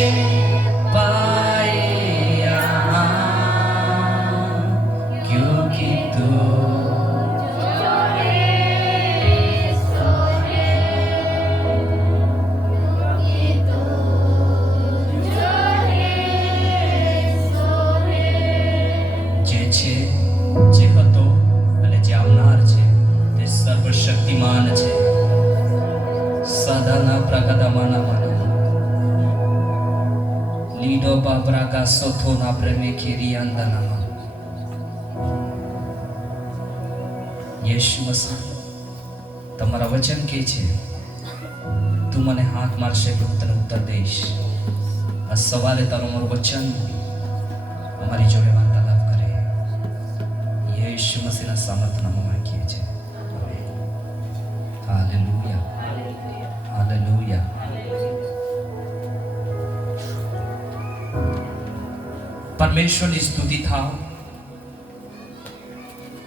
निश्चय पाए यहाँ, क्योंकि तू શક્તિમાન છે, સદાના પ્રગદમાના માના લીડો બાબરા કા સોથોના પ્રેમે ખેરી અંદનામાં યેશુ મસીહ તમારા વચન કે છે તું મને હાથ મારશે તો તને ઉત્તર દઈશ. આ સવારે તારું મારું વચન અમારી જોડે વાર્તાલાપ કરે. યેશુ મસીહના સામર્થ્યમાં માંગીએ છીએ. Hallelujah, hallelujah. परमेश्वરની સ્તુતિ થાઓ.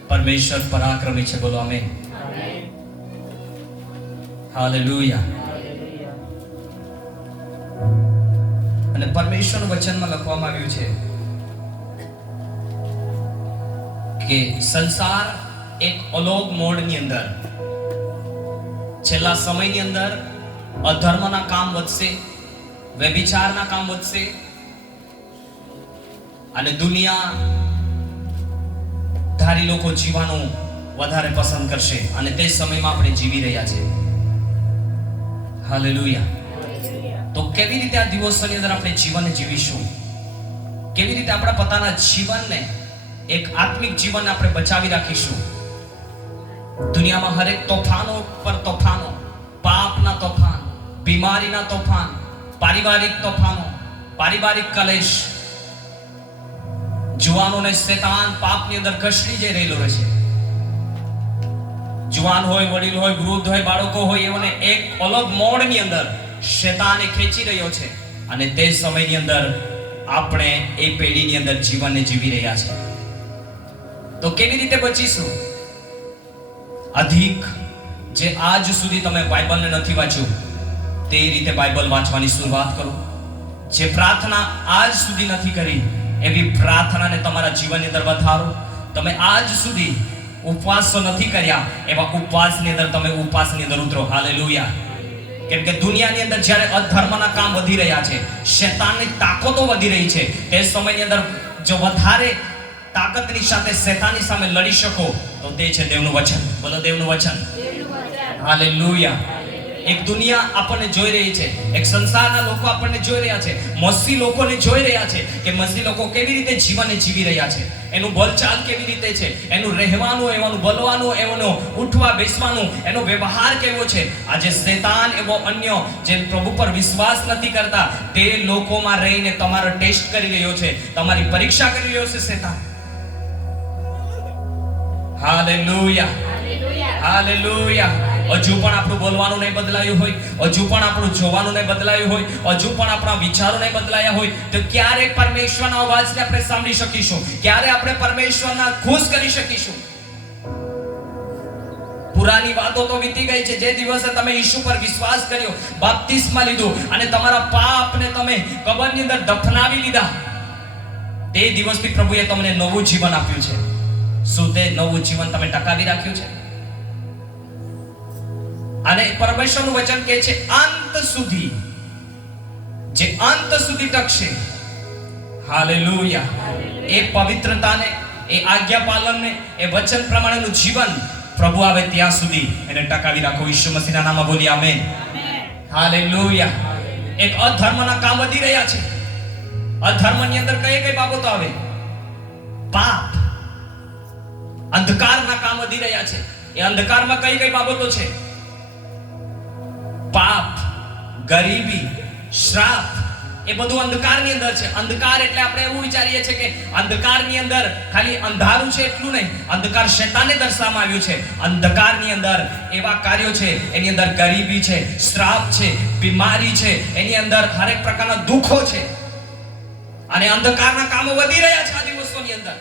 પરમેશ્વર પરાક્રમી છે, બોલો આમેન. હાલેલુયા. અને પરમેશ્વરના વચનમાં લખવામાં આવ્યું છે કે સંસાર એક અલોક મોડની અંદર છેલ્લા સમયની અંદર અધર્મના કામ વધશે, વ્યભિચારના કામ વધશે અને દુનિયા ધારી લોકો જીવવાનું વધારે પસંદ કરશે અને તે સમયમાં આપણે જીવી રહ્યા છે. હાલેલુયા. તો કેવી રીતે આ દિવસોની અંદર આપણે જીવન જીવીશું? કેવી રીતે આપણા પોતાના જીવનને એક આત્મિક જીવન આપણે બચાવી રાખીશું? દુનિયામાં હરેક તોફાનો પર તોફાનો, પાપના તોફાન, બીમારીના તોફાન, પારિવારિક તોફાનો, પારિવારિક કલેશ, જુવાનોને શૈતાન પાપની અંદર ઘસડી જઈ રહેલો રહે છે. જુવાન હોય, વડીલ હોય, વૃદ્ધ હોય, બાળકો હોય, એઓને એક અલગ મોડની અંદર શૈતાને ખેંચી રહ્યો છે અને તે સમયની અંદર આપણે એ પેઢીની અંદર જીવનને જીવી રહ્યા છે. તો કેવી રીતે બચીશું? અધિક જે આજ સુધી તમે બાઇબલને નથી વાંચ્યું તે રીતે બાઇબલ વાંચવાની શરૂઆત કરો. જે પ્રાર્થના આજ સુધી નથી કરી એવી પ્રાર્થનાને તમારા જીવનની અંદર વધારો. તમે આજ સુધી ઉપવાસો નથી કર્યા એવા ઉપવાસની અંદર તમે ઉપવાસની અંદર ઉતરો. હાલેલુયા. કેમ કે દુનિયાની અંદર જ્યારે અધર્મના કામ વધી રહ્યા છે, શૈતાનની તાકાતો વધી રહી છે, તે સમયની અંદર જો વધારે તાકાતની સાથે શૈતાનની સામે લડી શકો તો તે છે દેવનું વચન. બોલો દેવનું વચન. હાલેલુયા. એક દુનિયા આપણને જોઈ રહી છે, એક સંસારના લોકો આપણને જોઈ રહ્યા છે, મસી લોકોને જોઈ રહ્યા છે કે મસી લોકો કેવી રીતે જીવનને જીવી રહ્યા છે, એનું બોલચાલ કેવી રીતે છે, એનું રહેવાનું, એનું બોલવાનું, એનું ઉઠવા બેસવાનું, એનો વ્યવહાર કેવો છે. આજે શૈતાન એવો અન્ય જે પ્રભુ પર વિશ્વાસ નથી કરતા તે લોકોમાં રહીને તમારો ટેસ્ટ કરી રહ્યો છે, તમારી પરીક્ષા કરી રહ્યો છે શૈતાન. Hallelujah, hallelujah. હજુ પણ આપણું બોલવાનું નહીં બદલાયું હોય, હજુ પણ આપણું જોવાનું નહીં બદલાયું હોય, હજુ પણ આપણા વિચારો નહીં બદલાયા હોય તો ક્યારે પરમેશ્વરના અવાજને આપણે સાંભળી શકીશું? ક્યારે આપણે પરમેશ્વરના ખુશ કરી શકીશું? પુરાની વાતો તો વીતી ગઈ છે. જે દિવસે તમે ઈસુ પર વિશ્વાસ કર્યો, બાપ્તિસ્મા લીધું અને તમારા પાપને તમે કબરની અંદર દફનાવી લીધા, તે દિવસથી પ્રભુએ તમને નવું જીવન આપ્યું છે. શું તે નવું જીવન તમે ટકાવી રાખ્યું છે? અને પરમેશ્વરનું વચન કહે છે અંત સુધી, જે અંત સુધી ટકશે, હાલેલુયા, એ પવિત્રતાને, એ આજ્ઞા પાલનને, એ વચન પ્રમાણેનું જીવન પ્રભુ આવે ત્યાં સુધી એને ટકાવી રાખો. ઈસુ મસીહના નામમાં બોલી આમેન. હાલેલુયા. એક અધર્મના કામ વધી રહ્યા છે. અધર્મની અંદર કઈ કઈ બાબતો આવે? પાપ, અંધકારના કામ વધી રહ્યા છે. એ અંધકારમાં કઈ કઈ બાબતો છે? પાપ, ગરીબી, શ્રાપ, એ બધું અંધકારની અંદર છે. અંધકાર એટલે આપણે એવું વિચારીએ છીએ કે અંધકારની અંદર ખાલી અંધારું છે એટલું નહીં. અંધકાર શૈતાને દર્શાવવામાં આવ્યું છે. અંધકારની અંદર એવા કાર્યો છે, એની અંદર ગરીબી છે, શ્રાપ છે, બીમારી છે, એની અંદર હરેક પ્રકારના દુઃખો છે અને અંધકારના કામો વધી રહ્યા છે આ દિવસોની અંદર.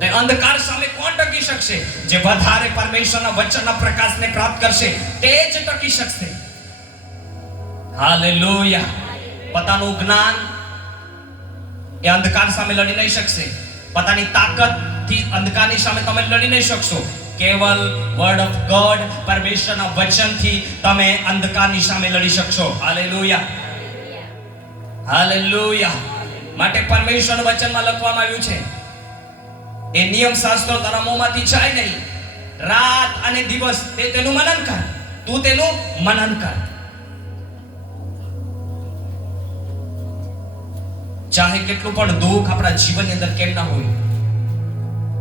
તે અંધકાર સામે કોણ ટકી શકશે? જે વધારે પરમેશ્વરના વચનના પ્રકાશને પ્રાપ્ત કરશે તે જ ટકી શકશે. હાલેલુયા. પોતાનું જ્ઞાન એ અંધકાર સામે લડી નહીં શકશે. પોતાની તાકાતથી અંધકારની સામે તમે લડી નહીં શકશો. કેવલ વર્ડ ઓફ ગોડ, પરમેશ્વરના વચનથી તમે અંધકારની સામે લડી શકશો. Hallelujah, hallelujah. માટે પરમેશ્વરના વચનમાં લખવામાં આવ્યું છે, એ નિયમ શાસ્ત્રો તારા મોંમાંથી જાય નહીં. રાત અને દિવસ તે તેનું મનન કર. તું તેનું મનન કર. ચાહે કેટલું પણ દુઃખ આપણા જીવનની અંદર કેમ ના હોય,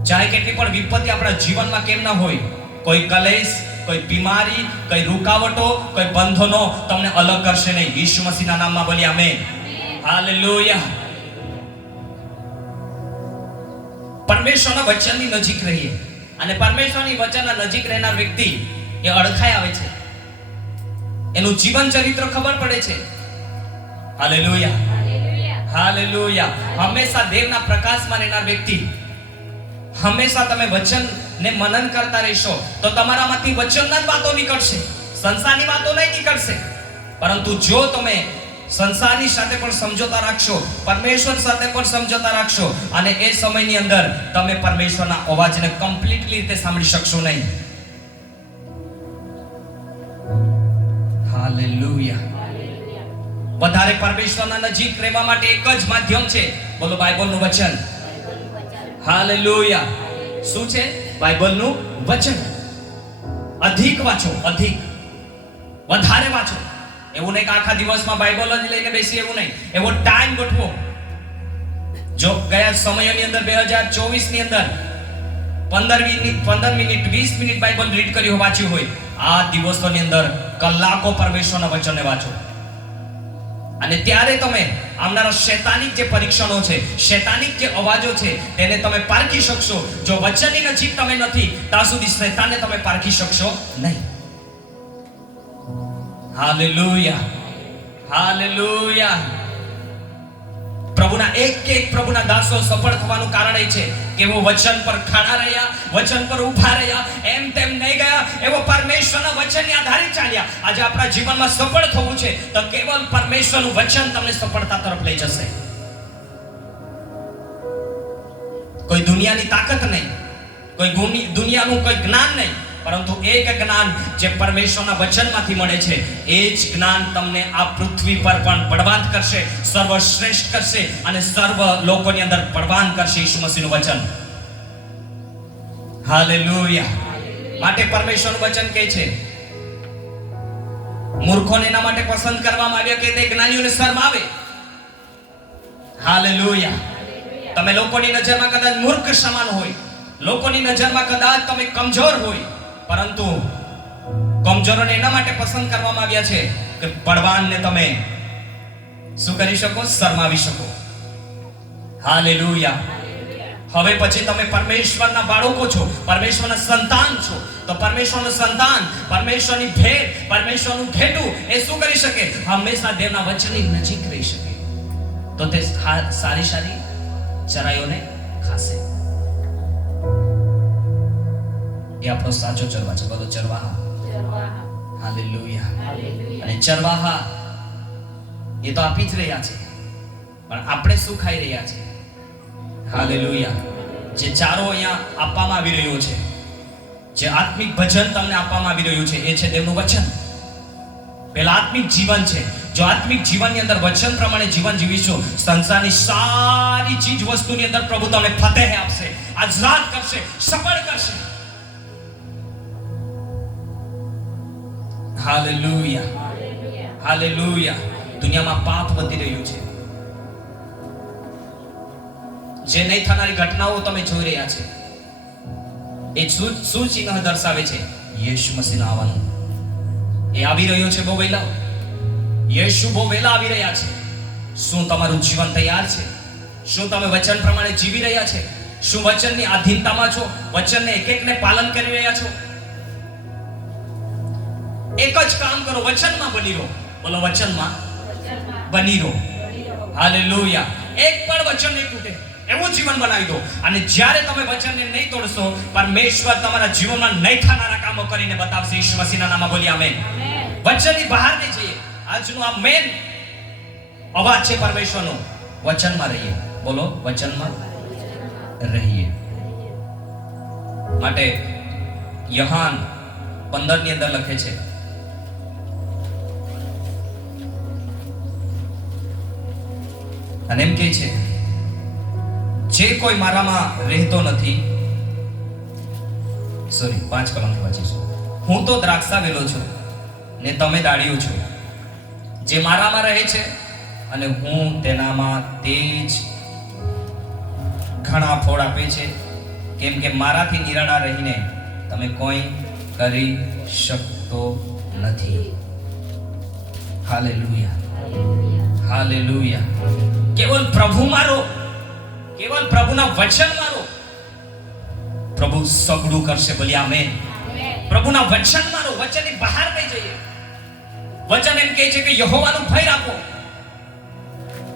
ચાહે કેટલી પણ વિપત્તિ આપણા જીવનમાં કેમ ના હોય, કોઈ કલેશ, કોઈ બીમારી, કોઈ રૂકાવટો, કોઈ બંધનો તમને અલગ કરશે નહીં. ઈસુ મસીહના નામમાં બોલીએ આમેન. હાલેલુયા. પરમેશ્વરના વચનની નજીક રહીએ, અને પરમેશ્વરની વચનના નજીક રહેનાર વ્યક્તિ એ અડખાઈ આવે છે, એનું જીવન ચરિત્ર ખબર પડે છે. Hallelujah, hallelujah. હંમેશા દેવના પ્રકાશમાં રહેનાર વ્યક્તિ, હંમેશા તમે વચનને મનન કરતા રહેશો તો તમારામાંથી વચનના જ વાતો નીકળશે, સંસારની વાતો નહીં નીકળશે. પરંતુ જો તમે સંસારની સાથે પણ સમજોતા રાખશો, પરમેશ્વર સાથે પણ સમજોતા રાખશો, અને એ સમયની અંદર તમે પરમેશ્વરના અવાજને કમ્પ્લીટલી રીતે સાંભળી શકશો નહીં. હાલેલુયા. વધારે પરમેશ્વરના નજીક રહેવા માટે એક જ માધ્યમ છે, બોલો બાઇબલનું વચન. હાલેલુયા. શું છે? બાઇબલનું વચન. અધિક વાંચો, અધિક, વધારે વાંચો. એવું નહીં કે આખા દિવસમાં બાઇબલ જ લઈને બેસી, એવું નહીં. એવો ટાઈમ ગોઠવો. જો ગયા સમયોની અંદર 2024 ની અંદર 15 મિનિટ 20 મિનિટ બાઇબલ રીડ કર્યું, વાંચ્યું હોય, આ દિવસોની અંદર કલાકો પરમેશ્વરના વચનને વાંચો. અને ત્યારે તમે આવનારા શૈતાનિક જે પરીક્ષણો છે, શૈતાનિક જે અવાજો છે, તેને તમે પારખી શકશો. જો વચનની નજીક તમે નથી, ત્યાં સુધી શૈતાનને તમે પારખી શકશો નહીં. Hallelujah, hallelujah. પ્રભુના એક પ્રભુના દાસો સફળ થવાનું કારણ એ છે કે એવો વચન પર ખડા રહ્યા, વચન પર ઊભા રહ્યા, એમ તેમ નહીં ગયા, એવો પરમેશ્વરના વચનને આધારિત ચાલ્યા. આજે આપણા જીવનમાં સફળ થવું છે તો કેવલ પરમેશ્વરનું વચન તમને સફળતા તરફ લઈ જશે. કોઈ દુનિયાની તાકાત નહીં, કોઈ દુનિયાનું કોઈ જ્ઞાન નહીં, પરંતુ એક જ્ઞાન જે પરમેશ્વરના વચનમાંથી મળે છે, એ જ જ્ઞાન તમને આ પૃથ્વી પર પણ બળવાન કરશે, સર્વશ્રેષ્ઠ કરશે, અને સર્વ લોકોની અંદર બળવાન કરશે. ઈસુ મસીહનું વચન. હાલેલુયા. માટે પરમેશ્વરનું વચન કહે છે, મૂર્ખોને એના માટે પસંદ કરવામાં આવ્યા કે તે જ્ઞાનીઓને શરમ આવે. હાલેલુયા. તમે લોકોની નજરમાં કદાચ મૂર્ખ સમાન હોય, લોકોની નજરમાં કદાચ તમે કમજોર હોય, પરંતુ કમજોરોને એના માટે પસંદ કરવામાં આવ્યા છે કે બળવાનને તમે શું કરી શકો? શરમાવી શકો. હાલેલુયા. હવે પછી તમે પરમેશ્વરના બાળકો છો, પરમેશ્વરના સંતાન છો, તો પરમેશ્વરનું સંતાન, પરમેશ્વરની ભેટ, પરમેશ્વરનું ભેટું એ શું કરી શકે? હંમેશા દેવના વચનની નજીક રહી શકે. તો તે સારી સારી ચરાઈઓને ખાશે. એ આપણો સાચો ચરવા છે. બોલો ચરવાહા. હાલેલુયા. અને ચરવાહા એ તો આપી જ રહ્યા છે, પણ આપણે શું ખાઈ રહ્યા છે? હાલેલુયા. જે ચારો અહીંયા આપવામાં આવી રહ્યો છે, જે આત્મિક ભજન તમને આપવામાં આવી રહ્યું છે, એ છે દેવનું વચન. પેલા આત્મિક જીવન છે. જો આત્મિક જીવનની અંદર વચન પ્રમાણે જીવન જીવીશું, સંસારની સારી ચીજ વસ્તુની અંદર પ્રભુ તમને ફતેહ આપશે, આઝાદ કરશે, સફળ કરશે. Hallelujah, hallelujah. દુનિયામાં પાપ વધી રહ્યું છે. જે નહીં થનારી ઘટનાઓ તમે જોઈ રહ્યા છે, એ શું ચિહ્ન દર્શાવે છે? યેશુ મસીહ આવવાનું. એ આવી રહ્યો છે બહુ વહેલા. યેશુ બહુ વહેલા આવી રહ્યા છે. શું તમારું જીવન તૈયાર છે? શું તમે વચન પ્રમાણે જીવી રહ્યા છે? શું વચનની આધીનતામાં છો? વચનને એક એકને પાલન કરી રહ્યા છો? એક જ કામ કરો, વચનમાં બની રહો. બોલો વચનમાં બની રહો. હાલેલુયા. એક પણ વચન નહીં તૂટે એવું જીવન બનાવી દો. અને જ્યારે તમે વચનને નહીં તોડશો, પરમેશ્વર તમારા જીવનમાં નહીં થનારા કામો કરીને બતાવશે. ઈસુ મસીહના નામમાં બોલી આમેન. વચનની બહાર નહીં જઈએ. આજનું આ મેન અવાજ છે પરમેશ્વરનો, વચનમાં રહીએ. બોલો, વચનમાં રહીએ. માટે યહાન 15 ની અંદર લખે છે, અને એમ કહે છે, જે કોઈ મારામાં રહેતો નથી, 5 કલમથી વાંચીશું. હું તો દ્રાક્ષા વેલો છું ને તમે ડાળીઓ છો. જે મારામાં રહે છે અને હું તેનામાં, તે જ ઘણા ફળ આપે છે, કેમ કે મારાથી નિરાળા રહીને તમે કોઈ કરી શકતો નથી. Hallelujah, hallelujah. કેવલ પ્રભુ મારો, કેવલ પ્રભુના વચન મારો, પ્રભુ સગડું કરશે. બોલી આમેન. પ્રભુના વચન મારો, વચનની બહાર નહીં જઈએ. વચન એમ કહે છે કે યહોવાનો ભય રાખો.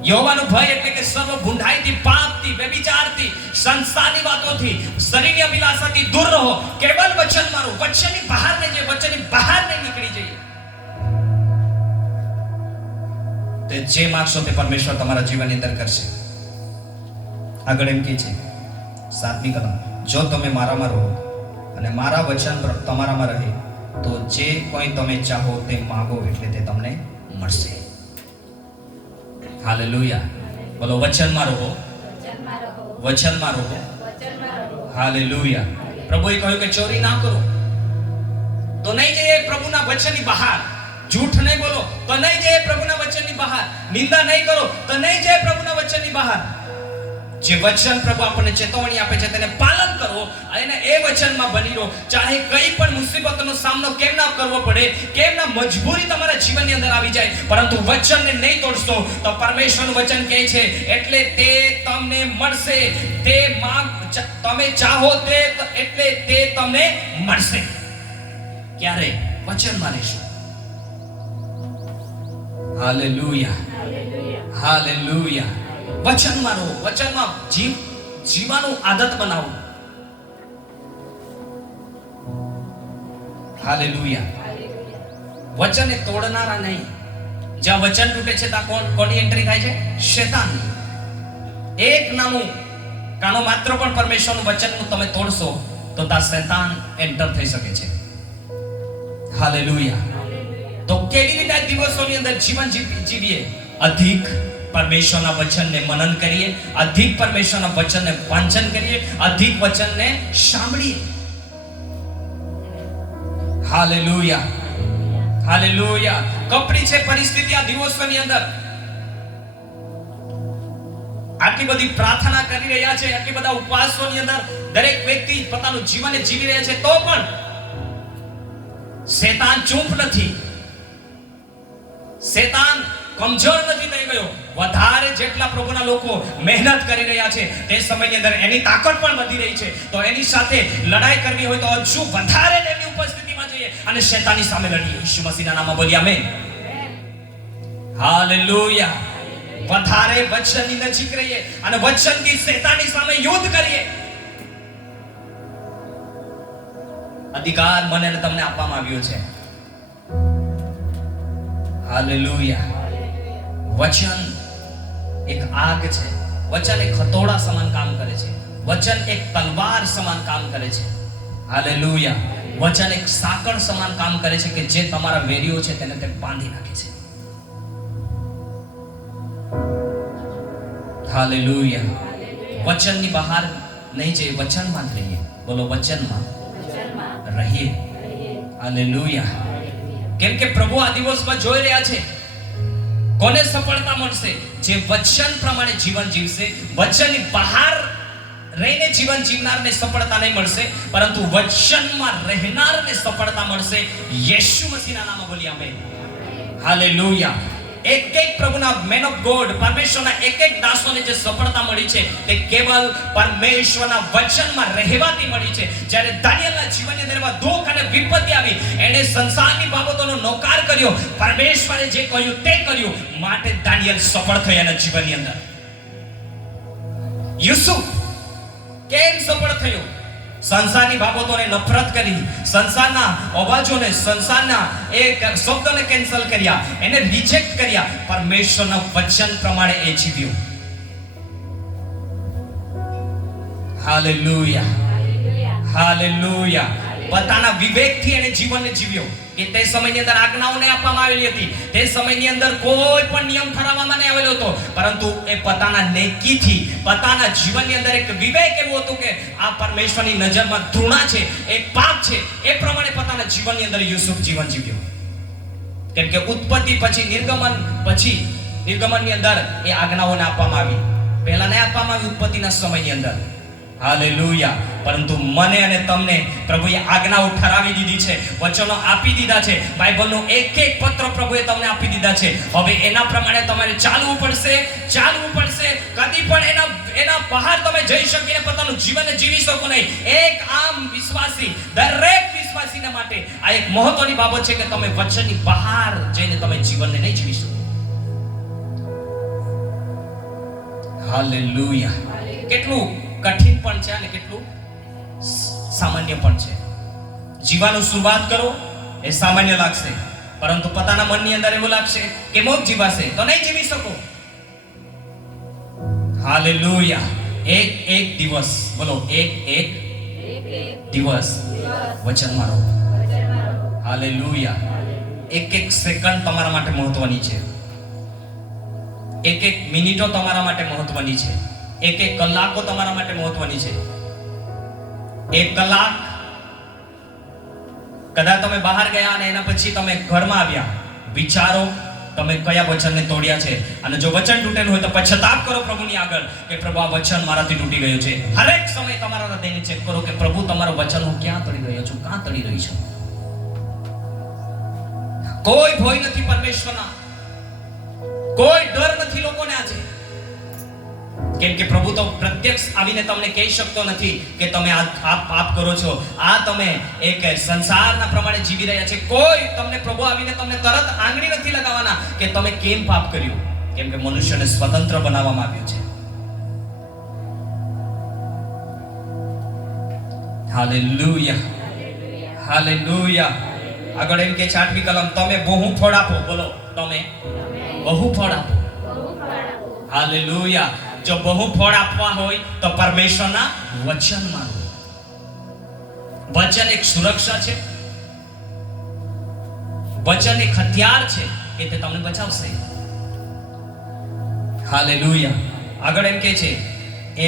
યહોવાનો ભય એટલે કે સર્વ ગુંડાઈથી, પાપથી, વ્યભિચારથી, સંસારની વાતોથી, શરીરની અભિલાષાથી દૂર રહો. કેવલ વચન મારો, વચનની બહાર નહીં જઈએ, વચનની બહાર નહીં નીકળી જઈએ. તે જે માગશો તે પરમેશ્વર તમારા જીવનની અંદર કરશે. આગળ એમ કહે છે 7મી કલમ, જો તમે મારામાં રહો અને મારા વચન તમારામાં રહે તો જે કોઈ તમે ચાહો તે માંગો એટલે તે તમને મળશે. હાલેલુયા. બોલો, વચનમાં રહો, વચનમાં રહો. હાલેલુયા. પ્રભુએ કહ્યું કે ચોરી ના કરો, તો નહીં જઈએ પ્રભુના વચનની બહાર. झूठ नहीं बोलो तो नहीं जाए प्रभुना वचनની બહાર. નિંદા નહીં કરો તો નહીં જાય પ્રભુના વચનની બહાર. જે વચન પ્રભુ આપણને ચેતવણી આપે છે તેને પાલન કરો અને એ વચનમાં બની રહો. ચાહે કઈ પણ મુસીબતનો સામનો કેમ ના કરવો પડે, કેમ ના મજબૂરી તમારા જીવનની અંદર આવી જાય, પરંતુ વચનને નહીં તોડશો તો પરમેશ્વરનું વચન કહે છે એટલે તે તમને મળશે. તે તમે ચાહો તે એટલે તે તમને મળશે. ક્યારે? વચનમાં રહેશો. Hallelujah, hallelujah. વચનમાં રહો, વચનમાં જીવવાનું આદત બનાવો. હાલેલુયા. વચનને તોડનારા નહીં. જ્યાં વચન તૂટે છે ત્યાં કોની એન્ટ્રી થાય છે? શૈતાન. એક નાનું કાનો માત્ર પણ પરમેશ્વરનું વચનનું તમે તોડશો તો ત્યાં શૈતાન એન્ટર થઈ શકે છે. હાલેલુયા. તો કેવી રીતે આ દિવસોની અંદર જીવન જીવીએ? અધિક પરમેશ્વરના વચનને મનન કરીએ, અધિક પરમેશ્વરના વચનને વાંચન કરીએ, અધિક વચનને સાંભળીએ. Hallelujah, hallelujah. કપરી છે પરિસ્થિતિ આ દિવસોની અંદર. આટલી બધી પ્રાર્થના કરી રહ્યા છે, આટલી બધા ઉપવાસોની અંદર દરેક વ્યક્તિ પોતાનું જીવન જીવી રહ્યા છે, તો પણ શૈતાન ચૂપ નથી. શૈતાન કમજોર નથી થઈ ગયો. વધારે જેટલા પ્રભુના લોકો મહેનત કરી રહ્યા છે તે સમયની અંદર એની તાકાત પણ વધી રહી છે. તો એની સાથે લડાઈ કરવી હોય તો હજુ વધારે એની ઉપસ્થિતિમાં જઈએ અને શૈતાનની સામે લડીએ. ઈસુ મસીહના નામમાં બોલીએ આમેન. હાલેલુયા. વધારે વચનની નજીક રહીએ અને વચનથી શૈતાનની સામે યુદ્ધ કરીએ. અધિકાર મને અને તમને આપવામાં આવ્યો છે. હાલેલુયા. વચન એક આગ છે. વચન એક હથોડા સમાન કામ કરે છે. વચન એક તલવાર સમાન કામ કરે છે. હાલેલુયા. વચન એક સાંકળ સમાન કામ કરે છે કે જે તમારા વેરીઓ છે તેને તે બાંધી નાખે છે. હાલેલુયા. વચનની બહાર નહીં જઈએ, વચનમાં જ રહીએ. બોલો, વચનમાં રહીએ. હાલેલુયા. કેમ કે પ્રભુ આ દિવસમાં જોઈ રહ્યા છે કોને સફળતા મળશે? જે વચન પ્રમાણે જીવન જીવશે. વચનની બહાર રહીને જીવન જીવનારને સફળતા નહીં મળશે, પરંતુ વચનમાં રહેનારને સફળતા મળશે. યેશુ મસીહના નામમાં બોલીએ આમેન. હાલેલુયા. એક એક પ્રભુના મેન ઓફ ગોડ, પરમેશ્વરના એક એક દાસોને જે સફળતા મળી છે તે કેવલ પરમેશ્વરના વચનમાં રહેવાથી મળી છે. જ્યારે દાનિયેલના જીવનની અંદરમાં દુઃખ અને વિપત્તિ આવી, એણે સંસારની બાબતોનો નોકાર કર્યો, પરમેશ્વરે જે કહ્યું તે કર્યું, માટે દાનિયેલ સફળ થયો એના જીવનની અંદર. યુસુફ કેમ સફળ થયો? સંસારની બાબતોને નફરત કરી, સંસારના અવાજોને, સંસારના એક શબ્દોને કેન્સલ કર્યા, એને રિજેક્ટ કર્યા. પરમેશ્વરના વચન પ્રમાણે એ જીવ્યો. Hallelujah, hallelujah. પોતાના વિવેકથી એને જીવનને જીવ્યો. કે તે સમયની અંદર આજ્ઞાઓને આપવામાં આવેલી હતી, તે સમયની અંદર કોઈ પણ નિયમ ઠરાવવામાં નહીં આવેલો હતો, પરંતુ એ પોતાના નેકીથી, પોતાના જીવનની અંદર એક વિવેક એવો હતો કે આ પરમેશ્વરની નજરમાં ધૃણા છે, એક પાપ છે. એ પ્રમાણે પોતાના જીવનની અંદર યુસુફ જીવન જીવ્યો. કેમ કે ઉત્પત્તિ પછી નિર્ગમનની અંદર એ આજ્ઞાઓને આપવામાં આવી. પહેલા નહીં આપવામાં આવી ઉત્પત્તિના સમયની અંદર. હાલેલુયા. પરંતુ મને અને તમને પ્રભુએ આજ્ઞાઓ ઠરાવી દીધી છે, વચનો આપી દીધા છે. બાઇબલનો એક એક પત્ર પ્રભુએ તમને આપી દીધા છે. હવે એના પ્રમાણે તમારે ચાલવું પડશે. કદી પણ એના બહાર તમે જઈ શકીને પોતાનું જીવન જીવી શકો નહીં. એક આમ વિશ્વાસી, દરેક વિશ્વાસીના માટે આ એક મહત્વની બાબત છે કે તમે વચનની બહાર જઈને તમે જીવનને નહીં જીવી શકો. હાલેલુયા. કેટલું કઠિન પણ છે અને કેટલું સામાન્ય પણ છે. જીવવાનું શરૂઆત કરો એ સામાન્ય લાગશે, પરંતુ પોતાના મનની અંદર એવું લાગશે કે મોજ જીવાશે તો નહીં જીવી શકો. હાલેલુયા. એક દિવસ, બોલો, એક દિવસ વચનમાં રહો. હાલેલુયા. એક સેકન્ડ તમારા માટે મહત્વની છે. એક મિનિટો તમારા માટે મહત્વની છે. એક કલાકો તમારા માટે મહત્વની છે. એક કલાક કદાચ તમે બહાર ગયા અને એના પછી તમે ઘરમાં આવ્યા, વિચારો તમે કયા વચનને તોડ્યા છે. અને જો વચન તૂટેલું હોય તો પશ્ચાતાપ કરો પ્રભુની આગળ કે પ્રભુ આ વચન મારાથી તૂટી ગયું છે. હરેક સમય તમારા હૃદયને ચેક કરો કે પ્રભુ તમારું વચન હું ક્યાં તોડી રહ્યો છું, કાં તોડી રહી છું. કોઈ ભય નથી પરમેશ્વરના, કોઈ ડર નથી લોકોને આજે. કેમ કે પ્રભુ તો પ્રત્યક્ષ આવીને તમને કહી શકતો નથી કે તમે આ પાપ કરો છો, આ તમે એક સંસારના પ્રમાણે જીવી રહ્યા છે. કોઈ તમને પ્રભુ આવીને તમને તરત આંગળી નથી લગાવવાના કે તમે કેમ પાપ કર્યું. કેમ કે મનુષ્યને સ્વતંત્ર બનાવવામાં આવ્યો છે. Hallelujah, hallelujah. આગળ એમ કે 8મી કલમ, તમે બહુ ફળ આપો. બોલો, તમે બહુ ફળ આપો. હાલેલુયા. જો બહુ ફળ આપવા હોય તો પરમેશ્વરના વચનમાં રહો. વચન એક સુરક્ષા છે, વચન એક હથિયાર છે કે તે તમને બચાવશે. હાલેલુયા. આગળ એમ કે છે,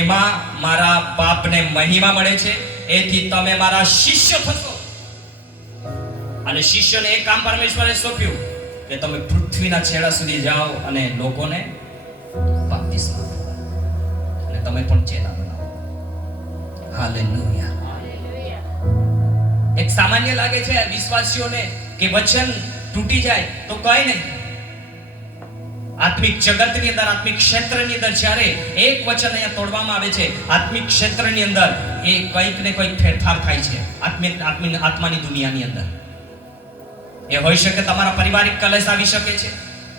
એમાં મારા બાપને મહિમા મળે છે, એથી તમે મારા શિષ્ય થશો. અને શિષ્યને એક કામ પરમેશ્વરે સોંપ્યું કે તમે પૃથ્વીના છેડા સુધી જાઓ અને લોકોને બાપ્તિસ્મા આપો અને તમે પણ ચેલા બનાવો. હાલેલુયા. એક સામાન્ય લાગે છે વિશ્વાસીઓને કે વચન તૂટી જાય તો કઈ નહીં. આત્મિક જગતની અંદર, આત્મિક ક્ષેત્રની અંદર જ્યારે એક વચન અહીંયા તોડવામાં આવે છે, આત્મિક ક્ષેત્રની અંદર એ કંઈક ને કંઈક ફેરફાર થાય છે. આત્માની દુનિયાની અંદર એ હોઈ શકે તમારા પારિવારિક કલેશ આવી શકે છે,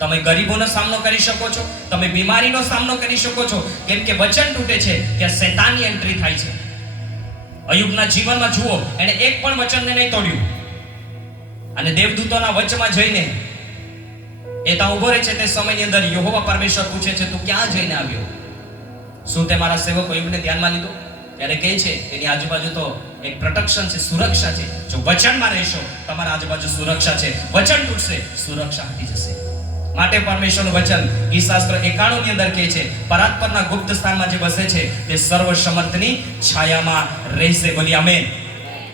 તમે ગરીબોનો સામનો કરી શકો છો, તમે બીમારીનો સામનો કરી શકો છો. કેમ કે વચન તૂટે છે ત્યાં શૈતાનની એન્ટ્રી થાય છે. અયુબના જીવનમાં જુઓ, એને એક પણ વચનને નહીં તોડ્યું અને દેવદૂતોના વચમાં જઈને એ ત્યાં ઉભો રહે છે. તે સમયની અંદર યહોવા પરમેશ્વર પૂછે છે, તું ક્યાં જઈને આવ્યો? શું તે મારા સેવક અયુબને ધ્યાનમાં લીધો? ત્યારે કહે છે એની આજુબાજુ તો એક પ્રોટેક્શન છે, સુરક્ષા છે. જો વચનમાં રહેશો તમારા આજુબાજુ સુરક્ષા છે. વચન તૂટશે, સુરક્ષા હટી જશે. માટે પરમેશ્વરનું વચન ગીતશાસ્ત્ર 91 ની અંદર કહે છે, પરાત્પરના ગુપ્ત સ્થાનમાં જે બસે છે તે સર્વસમર્થની છાયામાં રહેશે. બોલી આમેન.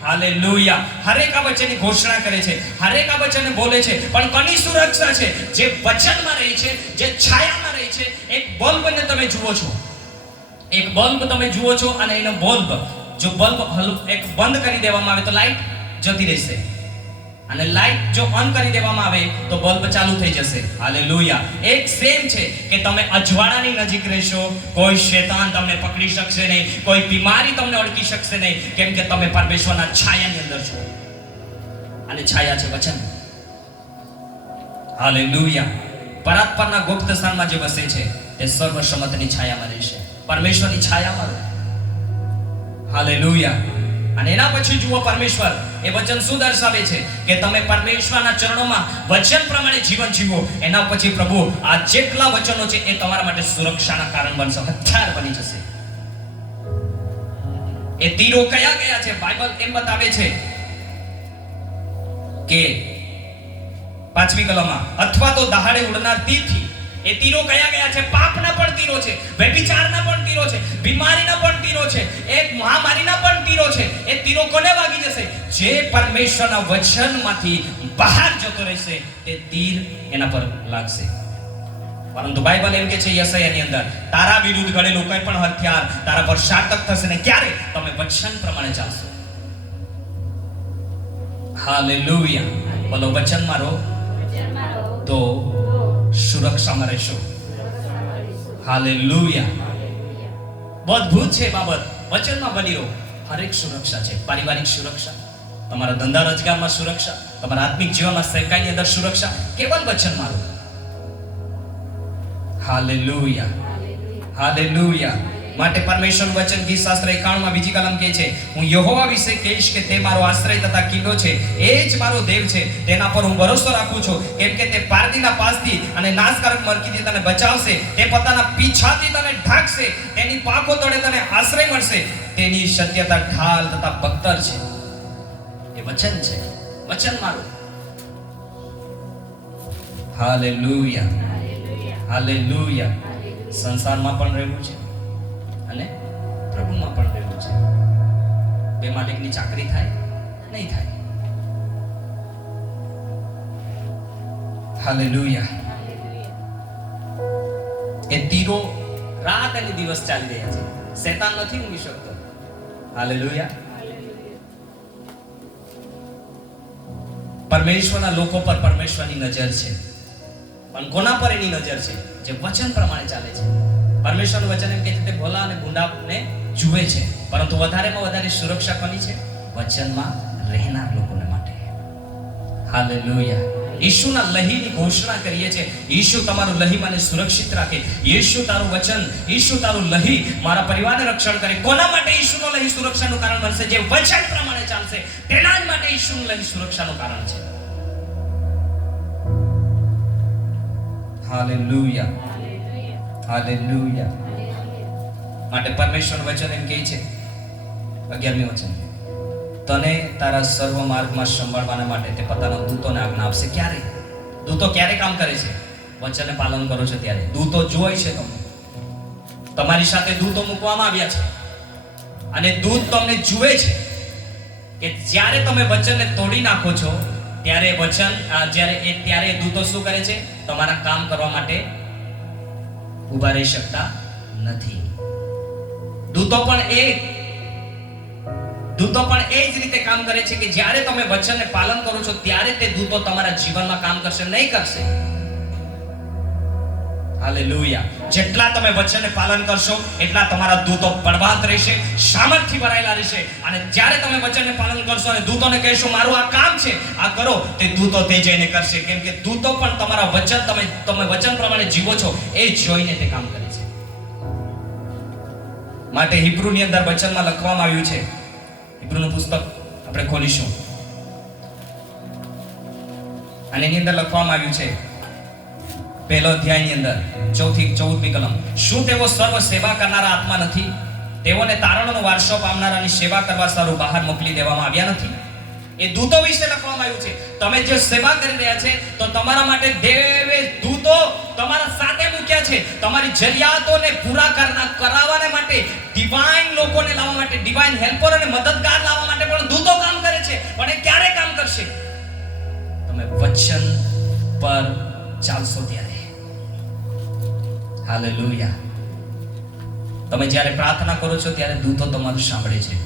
હાલેલુયા. હરેક આ વચનની ઘોષણા કરે છે, હરેક આ વચનને બોલે છે. પણ કોની સુરક્ષા છે? જે વચનમાં રહી છે, જે છાયામાં રહી છે. એક બલ્બને તમે જુઓ છો, એક બલ્બ તમે જુઓ છો અને એનો બલ્બ, જો બલ્બ એક બંધ કરી દેવામાં આવે તો લાઈટ જતી રહેશે અને લાઈટ જો ઓન કરી દેવામાં આવે તો બલ્બ ચાલુ થઈ જશે. હાલેલુયા. એક સેમ છે કે તમે અજવાળાની નજીક રહેશો, કોઈ શૈતાન તમને પકડી શકશે નહીં, કોઈ બીમારી તમને અડકી શકશે નહીં. કેમ કે તમે પરમેશ્વરના છાયાની અંદર છો અને છાયા છે વચન. હાલેલુયા. પરાત્પરના ગુપ્ત સ્થાનમાં જે બસે છે તે સર્વસમર્થની છાયામાં રહેશે. પરમેશ્વરની છાયામાં રહો. હાલેલુયા. અને એના પછી જુઓ પરમેશ્વર એ વચન શું દર્શાવે છે કે તમે પરમેશ્વરના ચરણોમાં વચન પ્રમાણે જીવન જીવો. એના પછી પ્રભુ આ જેટલા વચનો છે એ તમારા માટે સુરક્ષાના કારણ બનશે, હથિયાર બની જશે. એ તીરો કયા ગયા છે? બાઇબલ એમ બતાવે છે કે 5મી કલમમાં, અથવા તો દહાડે ઉડનાર તીરથી. એ તીરો કયા ગયા છે? પાપના પણ તીરો છે, વ્યભિચારના પણ તીરો છે, બીમારીના પણ તીરો છે, એક મહામારીના પણ તીરો છે. એ તીરો કોને વાગી જશે? જે પરમેશ્વરના વચનમાંથી બહાર જતો રહેશે તે તીર એના પર લાગશે. પરંતુ બાઇબલ એમ કે છે યશાયાની અંદર, તારા વિરુદ્ધ ઘડેલું કોઈ પણ હથિયાર તારા પર સાતક થશે ને ક્યારે? તમે વચન પ્રમાણે ચાલશો. હાલેલુયા. બોલો, વચનમાં રહો તો સુરક્ષામાં રહેશો. હાલેલુયા. બહુ અદ્ભુત છે બાબત. વચનમાં બની રહો. હરેક સુરક્ષા છે. પારિવારિક સુરક્ષા, તમારા ધંધા રોજગારમાં સુરક્ષા, તમારા આત્મિક જીવનમાં સહેકાઈની અંદર સુરક્ષા, કેવલ વચનમાં રહો. હાલેલુયા. હાલેલુયા. માટે પરમેશ્વર વચન ગીત શાસ્ત્ર 91 માં બીજી કલમ કહે છે, હું યહોવા વિશે કહીશ કે તે મારો આશ્રય તથા કિલ્લો છે, એ જ મારો દેવ છે, તેના પર હું ભરોસો રાખું છું. કેમ કે તે પારદીના પાસથી અને નાશકારક મરકીથી તને બચાવશે, તે પોતાના પીછાથી તને ઢાંકશે, તેની પાંખો તળે તને આશ્રય મળશે, તેની સત્યતા ઢાલ તથા બખ્તર છે. એ વચન છે. વચન મારું. હાલેલુયા. હાલેલુયા. સંસારમાં પણ રહેવું છે અને પ્રભુમાં પણ રહેવું છે. બે માલિકની ચાકરી થાય નહીં થાય. હાલેલુયા. એ તીરો રાત અને દિવસ ચાલી રહ્યા છે. શેતાન નથી ઊંઘી શકતો. હાલેલુયા. પરમેશ્વરના લોકો પર પરમેશ્વરની નજર છે. પણ કોના પર એની નજર છે? જે વચન પ્રમાણે ચાલે છે. પરમેશ્વરનું વચન એમ કહે છે તે ભોલા અને ગુંડાને જુએ છે, પરંતુ વધારેમાં વધારે સુરક્ષા કોની છે? વચનમાં રહેનાર લોકોને માટે. હાલેલુયા. ઈશુના લહીની ઘોષણા કરીએ છીએ. ઈશુ તમારું લહી મને સુરક્ષિત રાખે. ઈશુ તારું વચન, ઈશુ તારું લહી મારા પરિવારને રક્ષણ કરે. કોના માટે ઈશુનો લહી સુરક્ષાનું કારણ બનશે? જે વચન પ્રમાણે ચાલશે તેના જ માટે ઈશુનું લહી સુરક્ષાનું કારણ છે. હાલેલુયા. હાલેલુયા. માટે પરમેશ્વર વચન એમ કહે છે 11મી વચન, તને તારા સર્વ માર્ગમાં સંભાળવાના માટે તે પોતાના દૂતોને આજ્ઞા આપશે. ક્યારે? દૂતો ક્યારે કામ કરે છે? વચનને પાલન કરો છો ત્યારે. દૂતો જોઈ છે તમને. તમારી સાથે દૂતો મૂકવામાં આવ્યા છે અને દૂત તમને જુએ છે કે જ્યારે તમે વચનને તોડી નાખો છો ત્યારે વચન ત્યારે દૂતો શું કરે છે? તમારા કામ કરવા માટે ઉભા રહી શકતા નથી. દૂતો પણ એ જ રીતે કામ કરે છે કે જ્યારે તમે વચનને પાલન કરો છો ત્યારે તે દૂતો તમારા જીવનમાં કામ કરશે, નહીં કરશે. હાલેલુયા. જેટલા તમે વચનને પાલન કરશો એટલા તમારા દૂતો બળવાન રહેશે, સામર્થ્યથી ભરાયેલા રહેશે. અને જ્યારે તમે વચનને પાલન કરશો અને દૂતોને કહેશો મારું આ કામ છે, આ કરો, તે દૂતો તે જઈને કરશે. કેમ કે દૂતો પણ તમારા વચન, તમે વચન પ્રમાણે જીવો છો એ જોઈને તે કામ કરે છે. માટે હિબ્રુની અંદર વચનમાં લખવામાં આવ્યું છે. હિબ્રુનું પુસ્તક આપણે ખોલીશું અને એની અંદર લખવામાં આવ્યું છે 1 અધ્યાયની અંદર 14મી કલમ, શું તેઓ સર્વ સેવા કરનારા આત્મા નથી? તેઓને તારણનો વારસો પામનારાની સેવા કરવા સારું બહાર મોકલી દેવામાં આવ્યા નથી? એ દૂતો વિશે લખવામાં આવ્યું છે. તમે જે સેવા કરી રહ્યા છે તો તમારા માટે દેવે દૂતો તમારા સાથે મૂક્યા છે. તમારી જરૂરિયાતોને પૂરા કરાવવા માટે, ડિવાઇન લોકોને લાવવા માટે, ડિવાઇન હેલ્પર અને મદદગાર લાવવા માટે પણ દૂતો કામ કરે છે. પણ એ ક્યારે કામ કરશે? તમે વચન પર ચાલશો ત્યારે. હાલેલુયા. તમે જ્યારે પ્રાર્થના કરો છો ત્યારે દૂતો તમારું સાંભળે છે.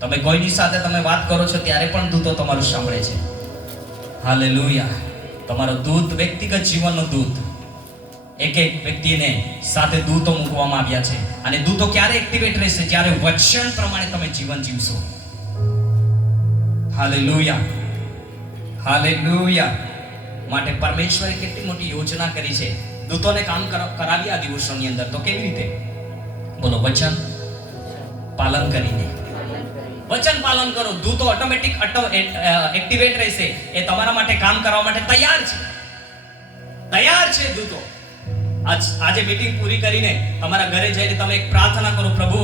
તમે કોઈની સાથે તમે વાત કરો છો ત્યારે પણ દૂતો તમારું સાંભળે છે. હાલેલુયા. તમારો દૂત, વ્યક્તિગત જીવનનો દૂત, એક વ્યક્તિને સાથે દૂતો મૂકવામાં આવ્યા છે. અને દૂતો ક્યારે એક્ટિવેટ રહેશે? જ્યારે વચન પ્રમાણે તમે જીવન જીવશો. હાલેલુયા. હાલેલુયા. માટે પરમેશ્વરે કેટલી મોટી યોજના કરી છે. દૂતોને કામ કરાવી આ દિવસોની અંદર. તો કેવી રીતે? બોલો, વચન પાલન કરીને. વચન પાલન કરો, દૂતો ઓટોમેટિક એક્ટિવેટ રહેશે. એ તમારા માટે કામ કરવા માટે તૈયાર છે દૂતો. આજે મીટિંગ પૂરી કરીને તમારા ઘરે જઈને તમે એક પ્રાર્થના કરો, પ્રભુ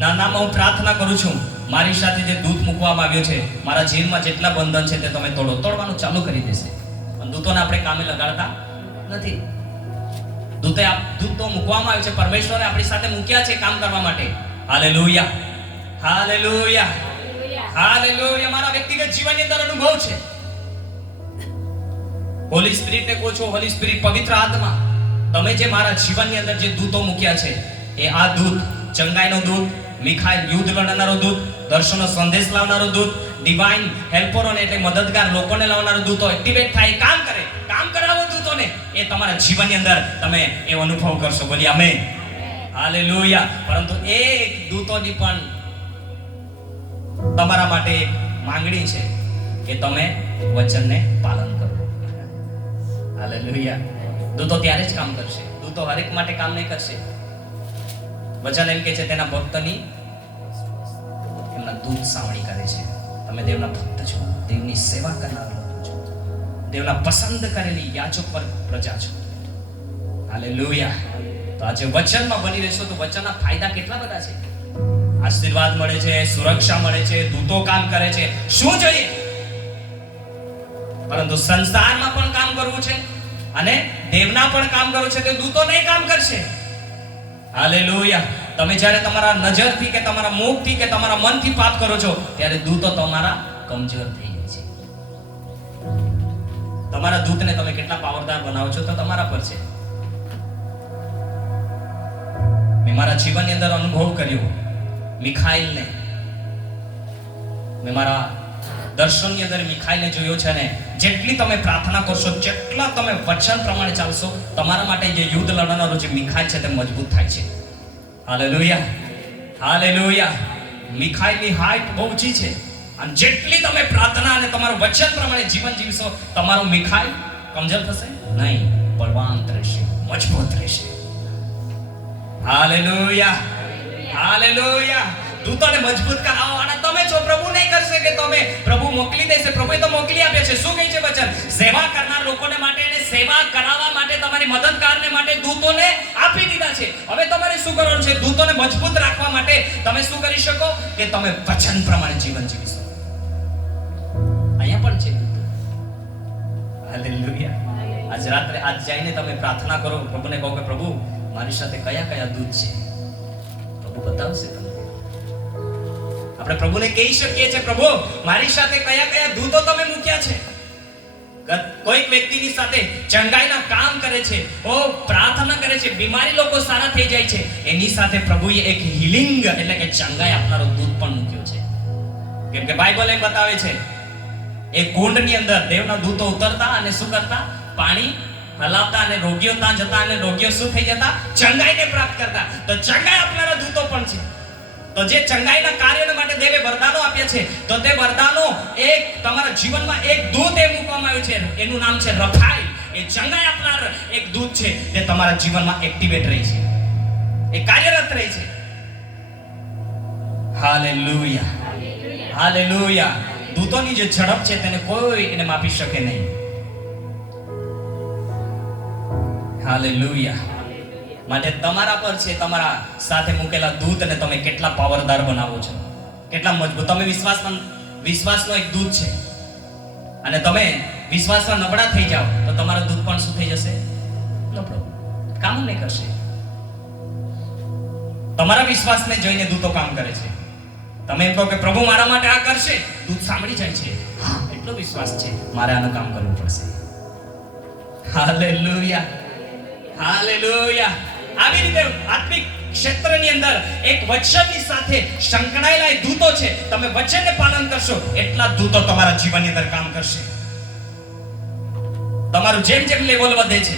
ના નામમાં હું પ્રાર્થના કરું છું, મારી સાથે જે દૂત મૂકવામાં આવ્યો છે, મારા જીવનમાં જેટલા બંધન છે તે તમે તોડવાનું ચાલુ કરી દેશે. પણ દૂતોને આપણે કામે લગાડતા નથી. દૂતો મૂકવામાં આવ્યો છે, પરમેશ્વરે આપણી સાથે મૂક્યા છે કામ કરવા માટે. Hallelujah, hallelujah, hallelujah. મારા વ્યક્તિગત જીવનની અંદર અનુભવ છે. હોલી સ્પિરિટને કહો છો, હોલી સ્પિરિટ, પવિત્ર આત્મા, તમે જે મારા જીવનની અંદર જે દૂતો મૂક્યા છે, એ આ દૂત, ચંગાઈનો દૂત, મિખાઈલ યુદ્ધ લડનારો દૂત, દર્શનનો સંદેશ લાવનારો દૂત, ડિવાઇન હેલ્પરોને એટલે મદદગાર લોકોને લાવનારો દૂતો એક્ટિવેટ થાય, કામ કરાવો દૂતોને. એ તમારા જીવનની અંદર તમે એ અનુભવ કરશો. બોલી આમેન, હાલેલુયા. પરંતુ એક દૂતોની પણ તમારા માટે એક માંગણી છે કે તમે વચનને પાલન કરો. હાલેલુયા. દૂતો ત્યારે જ કામ કરશે. દૂતો હરેક માટે કામ નહીં કરશે. વચન એમ કે છે તેના ભક્તની એમના દૂત સાવણી કરે છે. તમે દેવના ભક્ત છો, દેવની સેવા કરનાર લોકો છો, દેવના પસંદ કરેલી યાચક પર પ્રજા છો. હાલેલુયા. તો આજે વચનમાં બની રહેશો તો વચનના ફાયદા કેટલા બધા છે. આશીર્વાદ મળે છે, સુરક્ષા મળે છે, દૂતો કામ કરે છે. શું જોઈએ? પરંતુ સંસારમાં પણ કામ કરવું છે અને દેવના પણ કામ કરવું છે, તો દૂતો નહીં કામ કરશે. હાલેલુયા. તમે જ્યારે તમારા નજરથી કે તમારા મુખથી કે તમારા મનથી પાપ કરો છો, ત્યારે દૂતો તમારા કમજોર થઈ જાય છે. તમારા દૂતને તમે કેટલા પાવરદાર બનાવો છો તો તમારા પર છે. મેં મારા જીવનની અંદર અનુભવ કર્યો મિખાઈલને. મેં મારા દર્શનની અંદર મિખાઈલને જોયો છે ને. જેટલી તમે પ્રાર્થના કરશો, જેટલા તમે વચન પ્રમાણે ચાલશો, તમારા માટે જે યુદ્ધ લડનારો જે મિખાઈલ છે તે મજબૂત થાય છે. Hallelujah, hallelujah. મિખાઈલની હાઈટ બહુ ઊંચી છે અને જેટલી તમે પ્રાર્થના અને તમારું વચન પ્રમાણે જીવન જીવશો, તમારું મિખાઈલ કમજોર થશે નહીં, બળવાન રહેશે, મજબૂત રહેશે. Hallelujah, hallelujah. દૂતોને મજબૂત કરાવવાના તમે છો. પ્રભુ નહીં કરશે કે તમે પ્રભુ મોકલી દેશે. પ્રભુએ તો મોકલી આપ્યા છે. શું કહે છે વચન? સેવા કરનાર લોકોને માટે અને સેવા કરાવવા માટે, તમારી મદદગારને માટે દૂતોને આપી દીધા છે. હવે તમારે શું કરવાનું છે? દૂતોને મજબૂત રાખવા માટે તમે શું કરી શકો કે તમે વચન પ્રમાણે જીવન જીવી શકો. અહીંયા પણ છે દૂતો. હાલેલુયા. આજ રાત્રે આજ જઈને તમે પ્રાર્થના કરો, પ્રભુને કહો કે પ્રભુ મારી સાથે કયા કયા દૂત છે. પ્રભુ બતાવશે તમને. આપણે પ્રભુને કહી શકીએ છીએ, પ્રભુ મારી સાથે કયા કયા દૂતો તમે મૂક્યા છે. કોઈક વ્યક્તિની સાથે ચંગાઈના કામ કરે છે, પ્રાર્થના કરે છે, બીમારી લોકો સારા થઈ જાય છે, એની સાથે પ્રભુએ એક હીલિંગ એટલે કે ચંગાઈ આપનારો દૂત પણ મૂક્યો છે. કેમ કે બાઇબલ એમ બતાવે છે, એક કુંડની અંદર દેવના દૂતો ઉતરતા અને શું કરતા? પાણી હલાવતા અને રોગીઓ ત્યાં જતા અને રોગીઓ શું થઈ જતા? ચંગાઈને પ્રાપ્ત કરતા. તો ચંગાઈ આપનારા દૂતો પણ છે. તો જે ચંગાઈના કાર્ય માટે દેવે વરદાનો આપ્યા છે, તો તે વરદાનો એક તમારા જીવનમાં એક દૂત એ મૂકવામાં આવ્યું છે. એનું નામ છે રફાઈલ. એ ચંગાઈ આપનાર એક દૂત છે, તે તમારા જીવનમાં એક્ટિવેટ રહી છે, એ કાર્યરત રહી છે. Hallelujah, hallelujah. દૂતોની જે ઝડપ છે તેને કોઈ એને માપી શકે નહીં. હાલેલુયા. માટે તમારા પર છે, તમારા સાથે મૂકેલા દૂતને તમે કેટલા પાવરદાર બનાવો છો, કેટલા મજબૂત. તમે વિશ્વાસનો એક દૂત છે અને તમે વિશ્વાસમાં નબળા થઈ જાઓ તો તમારો દૂત પણ શું થઈ જશે? નબળો, કામ નહીં કરશે. તમારા વિશ્વાસને જોઈને દૂતો કામ કરે છે. તમે એમ કહો કે પ્રભુ મારા માટે આ કરશે, દૂત સાંભળી જાય છે, હા એટલો વિશ્વાસ છે, મારે આનું કામ કરવું પડશે. Hallelujah, hallelujah. આવી રીતે આત્મિક ક્ષેત્રની અંદર એક વચનની સાથે સંકળાયેલા દૂતો છે. તમે વચનને પાલન કરશો એટલા દૂતો તમારા જીવનની અંદર કામ કરશે. તમારું જેમ જેમ લેવલ વધે છે,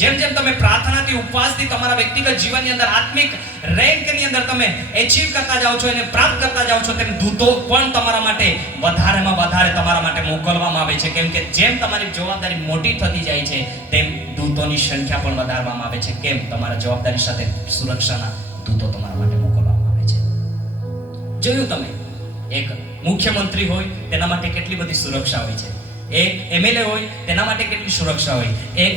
જેમ જેમ તમે પ્રાર્થનાથી, ઉપવાસથી તમારા વ્યક્તિગત જીવનની અંદર આત્મિક રેન્કની અંદર તમે એચીવ કરતા જાઓ છો, એને પ્રાપ્ત કરતા જાઓ છો, તેમ દૂતો પણ તમારા માટે વધારેમાં વધારે તમારા માટે મોકલવામાં આવે છે. કેમ કે જેમ તમારી જવાબદારી મોટી થતી જાય છે, તેમ દૂતોની સંખ્યા પણ વધારવામાં આવે છે. કેમ? તમારા જવાબદારી સાથે સુરક્ષાના દૂતો તમારા માટે મોકલવામાં આવે છે. જોયું તમે? એક મુખ્યમંત્રી હોય તેના માટે કેટલી બધી સુરક્ષા હોય છે, એક એમએલએ હોય તેના માટે કેટલી સુરક્ષા હોય, એક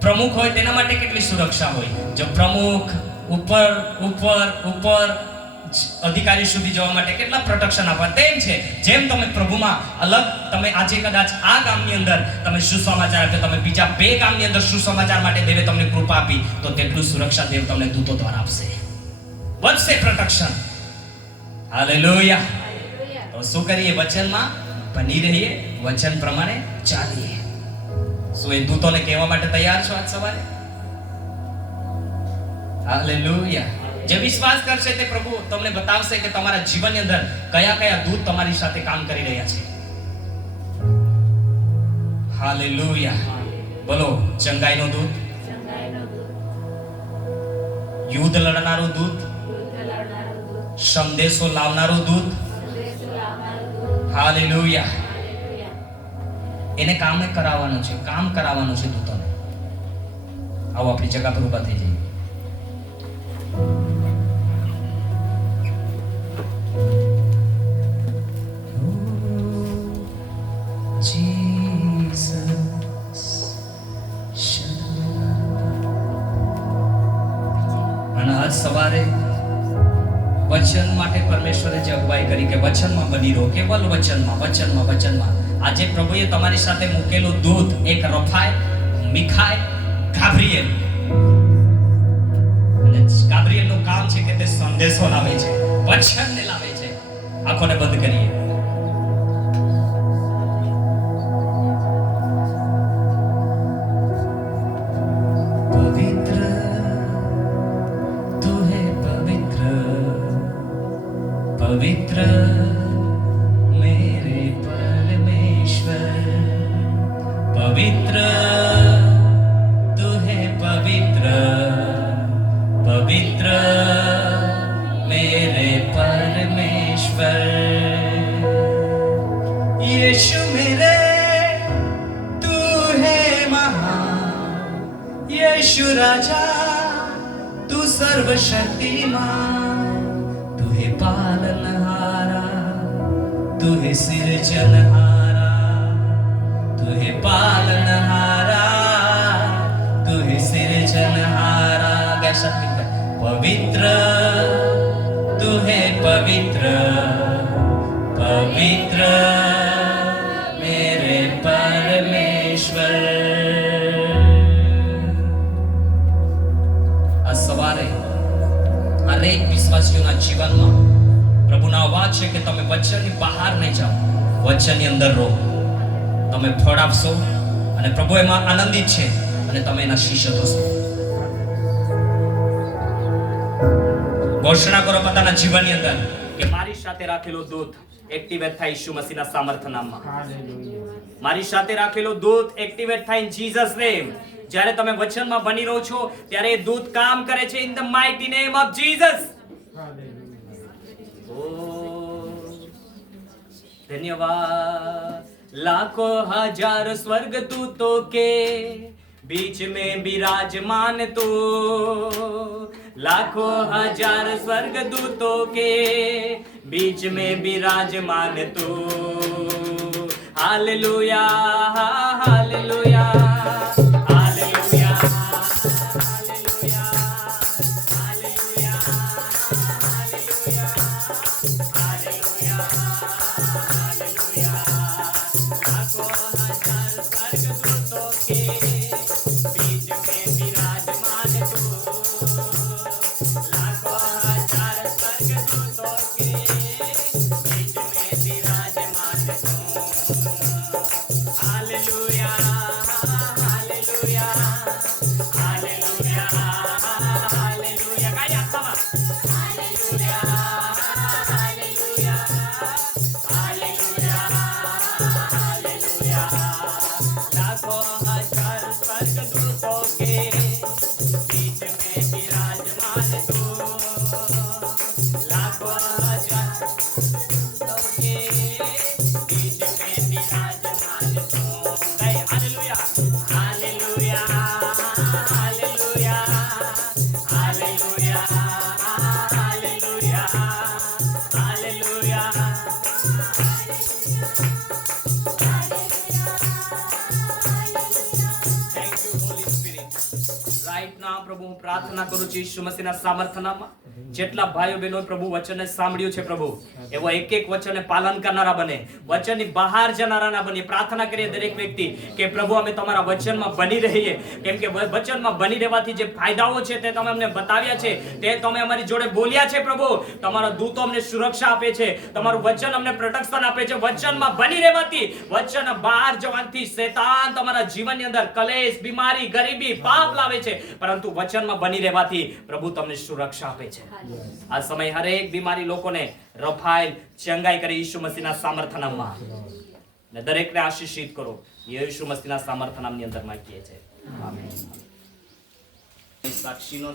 પ્રમુખ હોય તેના માટે કેટલી સુરક્ષા હોય. જો પ્રમુખ ઉપર ઉપર ઉપર અધિકારી સુધી જવા માટે કેટલા પ્રોટેક્શન આપવા, તેમ છે જેમ તમે પ્રભુમાં અલગ, તમે આજે કદાચ આ ગામની અંદર તમે સુસમાચાર આપ્યો, તમે બીજા 2 ગામની અંદર સુસમાચાર માટે દેવે તમને કૃપા આપી, તો તેટલું સુરક્ષા દેવ તમને દૂતો દ્વારા આપશે, વધશે પ્રોટેક્શન. હાલેલુયા. તો શું કરીએ? વચનમાં બની રહીએ, વચન પ્રમાણે ચાલીએ. શું એ દૂતોને કહેવા માટે તૈયાર છો આજ સવારે? હાલેલુયા. જે વિશ્વાસ કરશે તે પ્રભુ તમને બતાવશે કે તમારા જીવનની અંદર કયા કયા દૂત તમારી સાથે કામ કરી રહ્યા છે. હાલેલુયા. બોલો. ચંગાઈનો દૂત, યુદ્ધ લડનારો દૂત, સંદેશો લાવનારો દૂત. હાલેલુયા. એને કામ કરાવવાનું છે, કામ કરાવવાનું છે દૂતોને. આવો આપણી જગા પર ઉભા થઈ જઈએ. સવારે વચન માટે પરમેશ્વરે જે અગવાઈ કરી કે વચનમાં બની રહો, કેવલ વચનમાં, વચનમાં, વચનમાં. આજે પ્રભુએ તમારી સાથે મૂકેલું દૂત, એક રફાય, મિખાય, ગાબ્રિએલ. અને ગાબ્રિએલનું કામ છે કે તે સંદેશો લાવે છે, વચનને લાવે છે. આંખોને બંધ કરીએ. पवित्र मेरे परमेश्वर, पवित्र तू है पवित्र, पवित्र मेरे परमेश्वर. यीशु मेरे तू है महान, यीशु राजा तू सर्वशक्तिमान, तू है पालनहारा, तू है सिरजनहारा, तू है पालनहारा, तू है सिरजनहारा. कैसा लिखा? पवित्र तू है पवित्र, पवित्र मेरे परमेश्वर. આ સવારે હરેક વિશ્વાસીઓના જીવનમાં પ્રભુનો અવાજ છે કે તમે વચનની બહાર નહીં જાઓ, વચનની અંદર રહો. તમે ફળ આપશો અને પ્રભુ એમાં આનંદિત છે અને તમે એના શિષ્ય થશો. ઘોષણા કરો પોતાના જીવનની અંદર કે મારી સાથે રાખેલો દૂત એક્ટિવેટ થાય ઈસુ મસીહના સામર્થ્ય નામમાં. મારી સાથે રાખેલો દૂત એક્ટિવેટ થાય ઇન જીસસ નેમ. જ્યારે તમે વચનમાં બની રહો છો ત્યારે એ દૂત કામ કરે છે in the mighty name of Jesus. धन्यवाद. लाखों हजार स्वर्गदूतों के बीच में विराजमान तो, लाखों हजार स्वर्गदूतों के बीच में विराजमान तो. Hallelujah, hallelujah. Hallelujah. પ્રાર્થના કરું છું ઈસુ મસીહના સામર્થ્ય નામમાં જેટલા ભાઈઓ બહેનો પ્રભુ વચનને સાંભળ્યું છે પ્રભુ એવો એક એક વચનને પાલન કરનારા બને, વચનની બહાર જનારા ના બને. પ્રાર્થના કરીએ દરેક વ્યક્તિ કે પ્રભુ અમે તમારા વચનમાં બની રહીએ, કેમ કે વચનમાં બની રહેવાથી જે ફાયદાઓ છે તે તમે અમને બતાવ્યા છે, તે તમે અમારી જોડે બોલ્યા છે પ્રભુ. તમારા દૂતો અમને સુરક્ષા આપે છે, તમારું વચન અમને પ્રોટેક્શન આપે છે. વચનમાં બની રહેવાથી, વચન બહાર જવાથી શૈતાન તમારા જીવનની અંદર કલેશ, બીમારી, ગરીબી, પાપ લાવે છે, પરંતુ વચનમાં બની રહેવાથી પ્રભુ તમને સુરક્ષા આપે છે. આ સમય હરેક બીમારી લોકોને રફાયેલ ચંગાઈ કરે ઈસુ મસીહના સામર્થ્ય નામમાં, ને દરેકને આશીષિત કરો ઈસુ મસીહના સામર્થ્ય નામની અંદર માંગીએ છીએ. આમેન. સાક્ષીનો